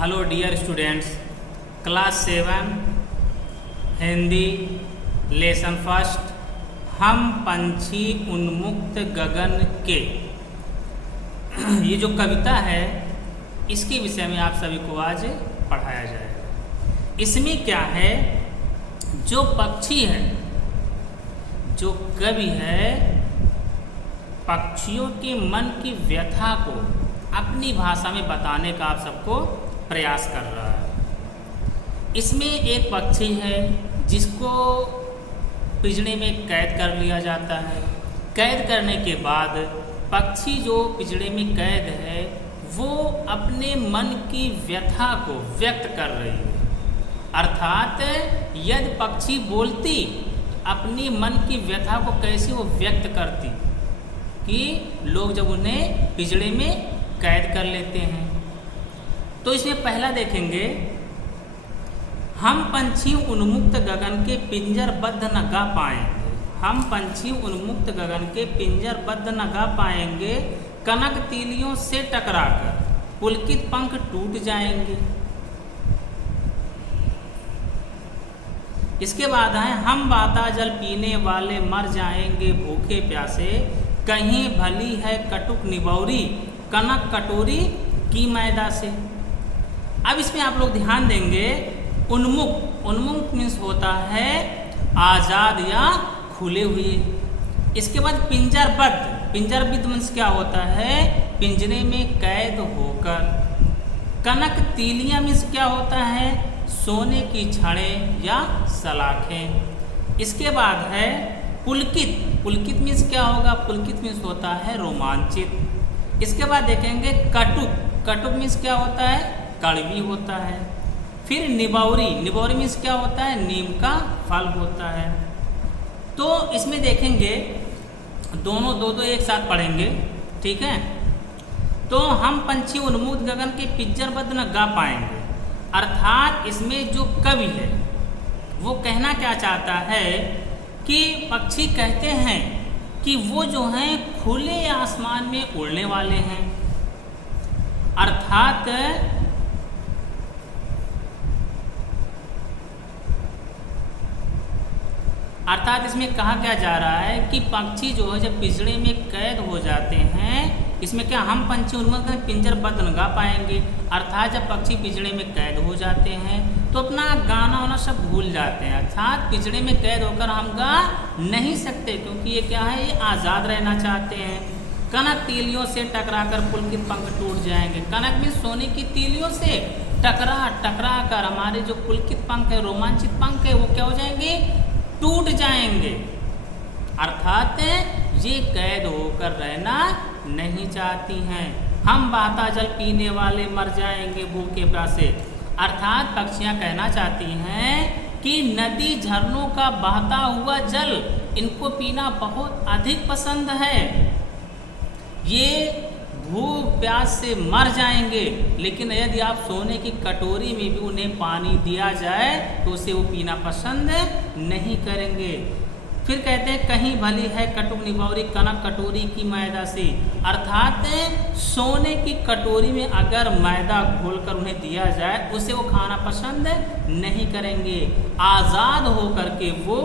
Hello dear students, class 7 Hindi lesson first. हम पंछी उन्मुक्त गगन के ये जो कविता है इसके विषय में आप सभी को आज पढ़ाया जाएगा। इसमें क्या है, जो पक्षी है, जो कवि है, पक्षियों के मन की व्यथा को अपनी भाषा में बताने का आप सबको प्रयास कर रहा है। इसमें एक पक्षी है जिसको पिंजरे में कैद कर लिया जाता है। कैद करने के बाद पक्षी जो पिंजरे में कैद है वो अपने मन की व्यथा को व्यक्त कर रही है। अर्थात यदि पक्षी बोलती अपनी मन की व्यथा को कैसे वो व्यक्त करती कि लोग जब उन्हें पिंजरे में कैद कर लेते हैं। तो इसमें पहला देखेंगे, हम पंछी उन्मुक्त गगन के पिंजरबद्ध न गा पाएंगे। हम पंछी उन्मुक्त गगन के पिंजरबद्ध न गा पाएंगे, कनक तीलियों से टकराकर पुलकित पंख टूट जाएंगे। इसके बाद है, हम बाता जल पीने वाले मर जाएंगे भूखे प्यासे, कहीं भली है कटुक निबौरी कनक कटोरी की मैदा से। अब इसमें आप लोग ध्यान देंगे, उन्मुक्त, उन्मुक्त मीन्स होता है आज़ाद या खुले हुए। इसके बाद पिंजरबद्ध, पिंजरबद्ध मीन्स क्या होता है, पिंजरे में कैद होकर। कनक तीलियां मीन्स क्या होता है, सोने की छड़ें या सलाखें। इसके बाद है पुलकित, पुलकित मीन्स क्या होगा, पुलकित मीन्स होता है रोमांचित। इसके बाद देखेंगे कटुक, कटुक मीन्स क्या होता है, कड़वी होता है। फिर निबौरी, निबौरी मीन्स क्या होता है, नीम का फल होता है। तो इसमें देखेंगे दोनों दो दो एक साथ पढ़ेंगे, ठीक है। तो हम पंछी उन्मुक्त गगन के पिंजरबद्ध न गा पाएंगे, अर्थात इसमें जो कवि है वो कहना क्या चाहता है कि पक्षी कहते हैं कि वो जो हैं खुले आसमान में उड़ने वाले हैं। अर्थात इसमें कहा क्या जा रहा है कि पक्षी जो है जब पिंजरे में कैद हो जाते हैं, इसमें क्या, हम पंछी उन्मुक्त पिंजरबद्ध न गा पाएंगे, अर्थात जब पक्षी पिंजरे में कैद हो जाते हैं तो अपना गाना वाना सब भूल जाते हैं। अर्थात पिंजरे में कैद होकर हम गा नहीं सकते, क्योंकि ये क्या है, ये आज़ाद रहना चाहते हैं। कनक तीलियों से टकराकर पुलकित पंख टूट जाएंगे। कनक में सोने की तीलियों से टकरा कर हमारे जो पुलकित पंख है, रोमांचित पंख है, वो क्या हो जाएंगे, टूट जाएंगे। अर्थात ये कैद होकर रहना नहीं चाहती हैं। हम बहता जल पीने वाले मर जाएंगे भूखे प्यासे। अर्थात पक्षियां कहना चाहती हैं कि नदी झरनों का बहता हुआ जल इनको पीना बहुत अधिक पसंद है। ये भूख प्यास से मर जाएंगे, लेकिन यदि आप सोने की कटोरी में भी उन्हें पानी दिया जाए तो उसे वो पीना पसंद नहीं करेंगे। फिर कहते हैं, कहीं भली है कटुक निबौरी कनक कटोरी की मैदा से। अर्थात सोने की कटोरी में अगर मैदा घोलकर उन्हें दिया जाए उसे वो खाना पसंद नहीं करेंगे। आज़ाद होकर के वो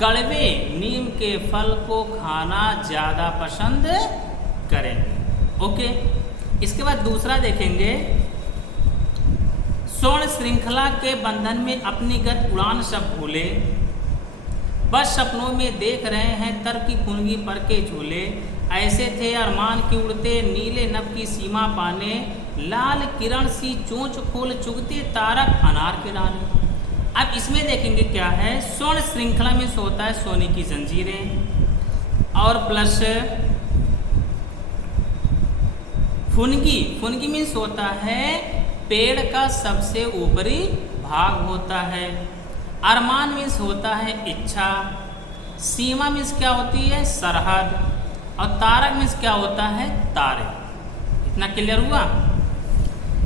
कड़वे नीम के फल को खाना ज़्यादा पसंद करेंगे। ओके। इसके बाद दूसरा देखेंगे, स्वर्ण श्रृंखला के बंधन में अपनी गत उड़ान सब भूले, बस सपनों में देख रहे हैं तर की कुंगी पर के झूले। ऐसे थे अरमान की उड़ते नीले नभ की सीमा पाने, लाल किरण सी चोंच खोल चुगते तारक अनार के दाने। अब इसमें देखेंगे क्या है, स्वर्ण श्रृंखला में होता है सोने की जंजीरें, और प्लस फुनगी, फुनगी मीन्स होता है पेड़ का सबसे ऊपरी भाग होता है। अरमान मीन्स होता है इच्छा। सीमा मीन्स क्या होती है, सरहद। और तारक मीन्स क्या होता है, तारे। इतना क्लियर हुआ।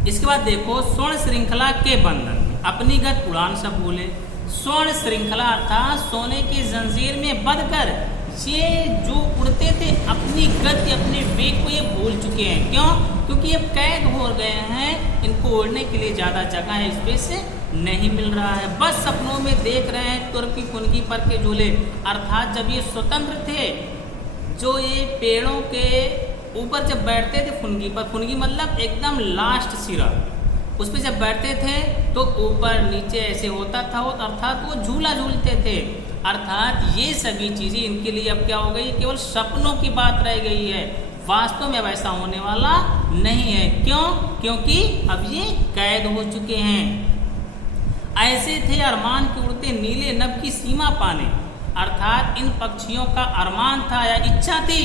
इसके बाद देखो, स्वर्ण श्रृंखला के बंधन में अपनी गत उड़ान सब भूले। स्वर्ण श्रृंखला अर्थात सोने की जंजीर में बंधकर ये जो उड़ते थे अपनी गति अपने वेग को ये भूल चुके हैं। क्यों? क्योंकि अब कैद हो गए हैं, इनको उड़ने के लिए ज़्यादा जगह स्पेस नहीं मिल रहा है, बस सपनों में देख रहे हैं तुर्की फुनगी पर के झूले। अर्थात जब ये स्वतंत्र थे, जो ये पेड़ों के ऊपर जब बैठते थे फुनगी पर, फुनगी मतलब एकदम लास्ट सिरा, उस पर जब बैठते थे तो ऊपर नीचे ऐसे होता था, अर्थात वो झूला झूलते थे। अर्थात ये सभी चीज़ें इनके लिए अब क्या हो गई, केवल सपनों की बात रह गई है, वास्तव में वैसा होने वाला नहीं है। क्यों? क्योंकि अब ये कैद हो चुके हैं। ऐसे थे अरमान के उड़ते नीले नभ की सीमा पाने। अर्थात इन पक्षियों का अरमान था या इच्छा थी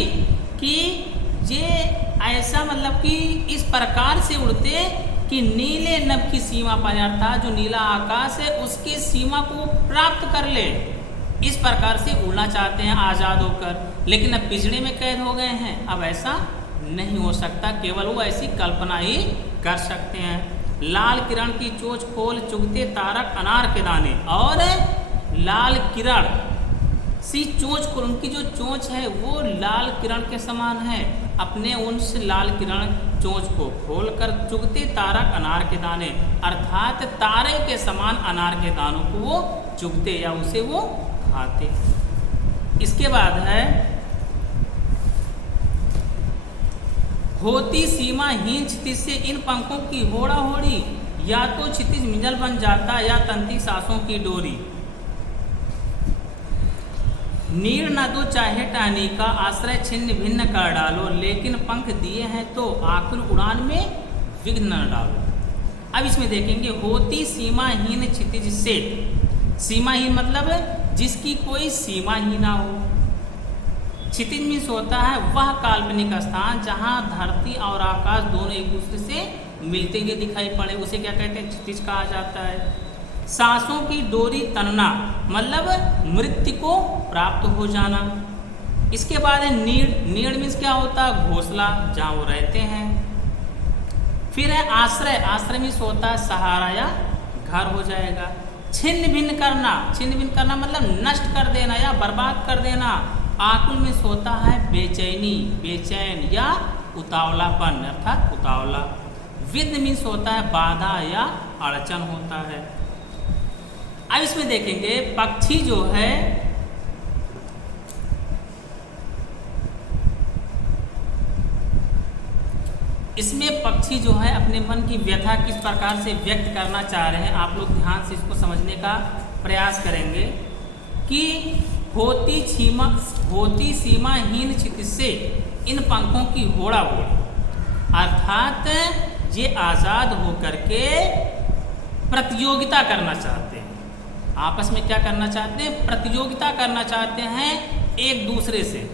कि ये ऐसा मतलब कि इस प्रकार से उड़ते कि नीले नभ की सीमा पाने, अर्थात जो नीला आकाश है उसकी सीमा को प्राप्त कर ले, इस प्रकार से उड़ना चाहते हैं आज़ाद होकर। लेकिन अब पिंजड़े में कैद हो गए हैं, अब ऐसा नहीं हो सकता, केवल वो ऐसी कल्पना ही कर सकते हैं। लाल किरण की चोंच खोल चुगते तारक अनार के दाने, और लाल किरण सी चोंच को, उनकी जो चोंच है वो लाल किरण के समान है, अपने उस लाल किरण चोंच को खोलकर चुगते तारक अनार के दाने, अर्थात तारे के समान अनार के दानों को वो चुगते या उसे वो खाते। इसके बाद है होती सीमा हीन क्षितिज से इन पंखों की होड़ा होड़ी, या तो क्षितिज मिंजल बन जाता या तंती सांसों की डोरी। नीड़ न दो चाहे टहनी का, आश्रय छिन्न भिन्न कर डालो, लेकिन पंख दिए हैं तो आकुल उड़ान में विघ्न न डालो। अब इसमें देखेंगे होती सीमाहीन क्षितिज से, सीमाहीन मतलब जिसकी कोई सीमा ही ना हो। क्षितिज मीन्स होता है वह काल्पनिक स्थान जहाँ धरती और आकाश दोनों एक दूसरे से मिलते हुए दिखाई पड़े, उसे क्या कहते हैं, क्षितिज कहा जाता है। सांसों की डोरी तनना मतलब मृत्यु को प्राप्त हो जाना। इसके बाद है नीड़, नीड़ मीन्स क्या होता है, घोंसला जहाँ वो रहते हैं। फिर है आश्रय, आश्रय मीन्स होता है सहारा या घर हो जाएगा। छिन्न भिन्न करना, छिन्न भिन्न करना मतलब नष्ट कर देना या बर्बाद कर देना। आकुल में होता है बेचैनी, बेचैन या उतावलापन, अर्थात उतावला। विघ्न मीन्स होता है बाधा या अड़चन होता है। अब इसमें देखेंगे पक्षी जो है इसमें पक्षी जो है अपने मन की व्यथा किस प्रकार से व्यक्त करना चाह रहे हैं, आप लोग ध्यान से इसको समझने का प्रयास करेंगे कि होती सीमाहीन क्षितिज से इन पंखों की होड़ा होड़ी, अर्थात ये आज़ाद होकर के प्रतियोगिता करना चाहते हैं, आपस में क्या करना चाहते हैं, प्रतियोगिता करना चाहते हैं एक दूसरे से।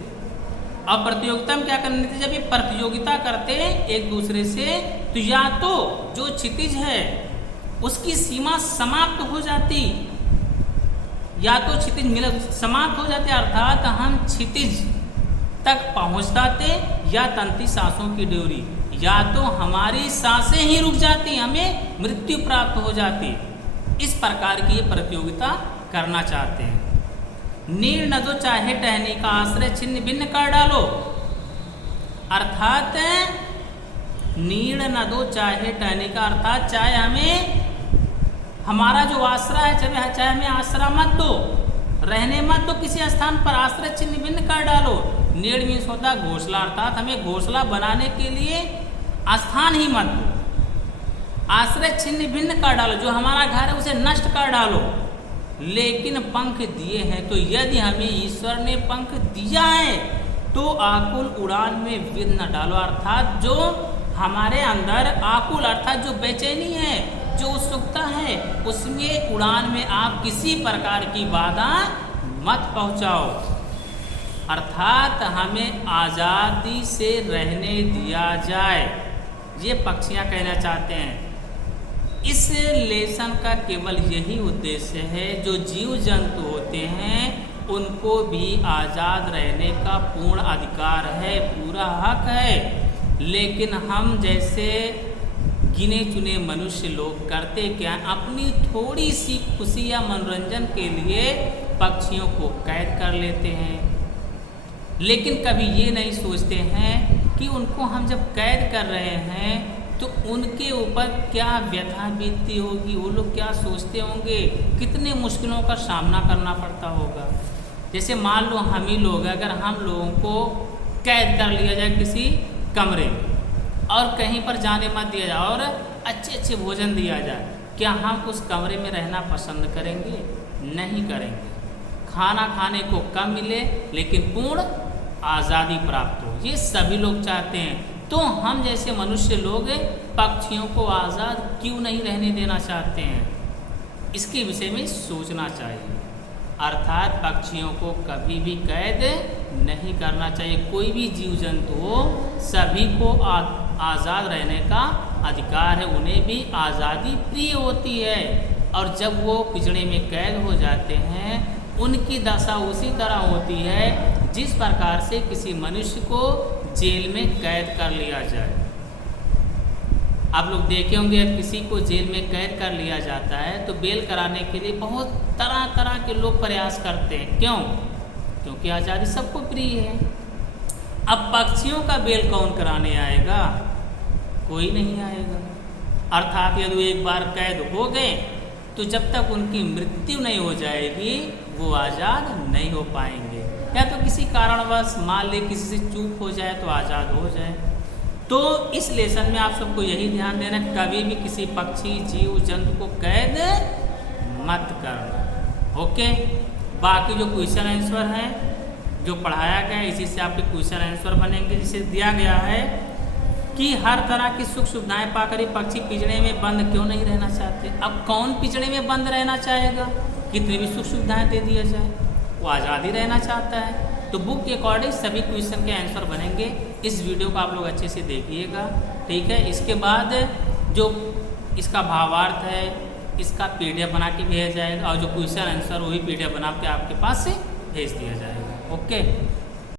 अब प्रतियोगिता में क्या करने थे, जब ये प्रतियोगिता करते एक दूसरे से तो या तो जो क्षितिज है उसकी सीमा समाप्त हो जाती, या तो क्षितिज मिल समाप्त हो जाते, अर्थात हम क्षितिज तक पहुंच जाते, या तंती सांसों की डोरी, या तो हमारी सांसें ही रुक जाती, हमें मृत्यु प्राप्त हो जाती। इस प्रकार की ये प्रतियोगिता करना चाहते हैं। नीड़ न दो चाहे टहनी का, आश्रय छिन्न भिन्न कर डालो, अर्थात नीड़ न दो चाहे टहनी का, अर्थात चाहे हमें हमारा जो आश्रय है, चाहे हमें आश्रय मत दो, रहने मत दो किसी स्थान पर, आश्रय छिन्न भिन्न कर डालो। नीड़ मीन्स होता है घोंसला, अर्थात हमें घोंसला बनाने के लिए स्थान ही मत दो, आश्रय छिन्न भिन्न कर डालो, जो हमारा घर है उसे नष्ट कर डालो। लेकिन पंख दिए हैं तो, यदि हमें ईश्वर ने पंख दिया है तो आकुल उड़ान में विघ्न न डालो, अर्थात जो हमारे अंदर आकुल अर्थात जो बेचैनी है, जो उत्सुकता है, उसमें उड़ान में आप किसी प्रकार की बाधा मत पहुंचाओ, अर्थात हमें आज़ादी से रहने दिया जाए, ये पक्षियां कहना चाहते हैं। इस लेसन का केवल यही उद्देश्य है, जो जीव जंतु होते हैं उनको भी आज़ाद रहने का पूर्ण अधिकार है, पूरा हक है। लेकिन हम जैसे गिने चुने मनुष्य लोग करते क्या, अपनी थोड़ी सी खुशी या मनोरंजन के लिए पक्षियों को कैद कर लेते हैं, लेकिन कभी ये नहीं सोचते हैं कि उनको हम जब कैद कर रहे हैं तो उनके ऊपर क्या व्यथा बीतती होगी, वो लोग क्या सोचते होंगे, कितने मुश्किलों का सामना करना पड़ता होगा। जैसे मान लो हम ही लोग, अगर हम लोगों को कैद कर लिया जाए किसी कमरे में और कहीं पर जाने मत दिया जाए और अच्छे अच्छे भोजन दिया जाए, क्या हम उस कमरे में रहना पसंद करेंगे? नहीं करेंगे। खाना खाने को कम मिले लेकिन पूर्ण आज़ादी प्राप्त हो, ये सभी लोग चाहते हैं। तो हम जैसे मनुष्य लोग पक्षियों को आज़ाद क्यों नहीं रहने देना चाहते हैं? इसके विषय में सोचना चाहिए। अर्थात पक्षियों को कभी भी कैद नहीं करना चाहिए। कोई भी जीव जंतु हो, सभी को आज़ाद रहने का अधिकार है, उन्हें भी आज़ादी प्रिय होती है। और जब वो पिंजरे में कैद हो जाते हैं, उनकी दशा उसी तरह होती है जिस प्रकार से किसी मनुष्य को जेल में कैद कर लिया जाए। आप लोग देखे होंगे किसी को जेल में कैद कर लिया जाता है तो बेल कराने के लिए बहुत तरह तरह के लोग प्रयास करते हैं। क्यों? क्योंकि आज़ादी सबको प्रिय है। अब पक्षियों का बेल कौन कराने आएगा? कोई नहीं आएगा। अर्थात यदि एक बार कैद हो गए तो जब तक उनकी मृत्यु नहीं हो जाएगी वो आज़ाद नहीं हो पाएंगे, या तो किसी कारणवश मान ले किसी से चूक हो जाए तो आज़ाद हो जाए। तो इस लेसन में आप सबको यही ध्यान देना, कभी भी किसी पक्षी जीव जंतु को कैद मत करना। ओके, बाकी जो क्वेश्चन आंसर हैं जो पढ़ाया गया है इसी से आपके क्वेश्चन आंसर बनेंगे। जिसे दिया गया है कि हर तरह की सुख सुविधाएं पाकर पक्षी पिंजरे में बंद क्यों नहीं रहना चाहते। अब कौन पिंजरे में बंद रहना चाहेगा? कितनी भी सुख सुविधाएं दे दिया जाए, वो आज़ादी रहना चाहता है। तो बुक के अकॉर्डिंग सभी क्वेश्चन के आंसर बनेंगे। इस वीडियो को आप लोग अच्छे से देखिएगा, ठीक है। इसके बाद जो इसका भावार्थ है इसका PDF बना के भेजा जाएगा और जो क्वेश्चन आंसर वही PDF बना के आपके पास से भेज दिया जाएगा। ओके।